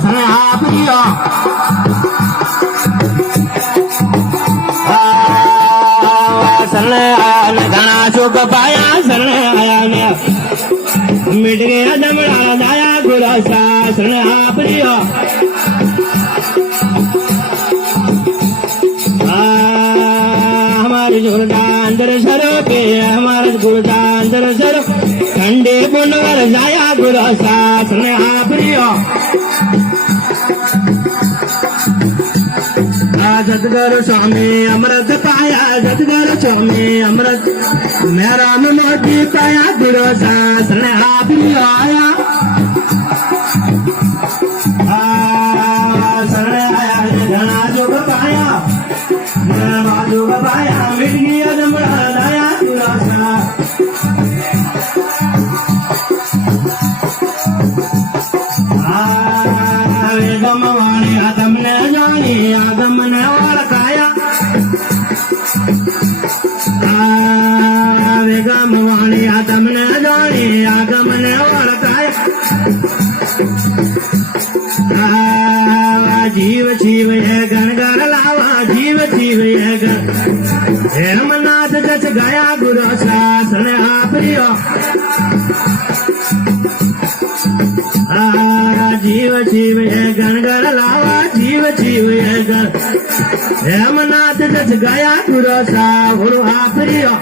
સને આપીઓ સને આયા ને ઘણા સુખ પાયા સને આયા ને मिट गया जमड़ा दाया गुरु शासन आपरियो हमारे गुरुदा अंदर सरो के हमारे गुरुदा अंदर सरो ठंडे पुनवर दाया गुरु शासन आपरियो सतगुरु स्वामी अमृत पाया सतगुरु स्वामी अमृत मेरा मोदी पाया गुरु शासन आप आया आया घना जोग पाया मेरा जोग पाया मिट गया जमड़ा दाया गुरु गमवाणी आदम ने जानी आदम ने ओळखाया गमवाणी आदम ने जानी आदम ने ओळखाया जीव जीव है गण गण लावा जीव जीव है गण हेमनाथ जस गया गुरु शासन आपरियो जीव जीव है गण गण लावा जीव जीव है गण हेमनाथ जस गया गुरु सा गुरु आपरियो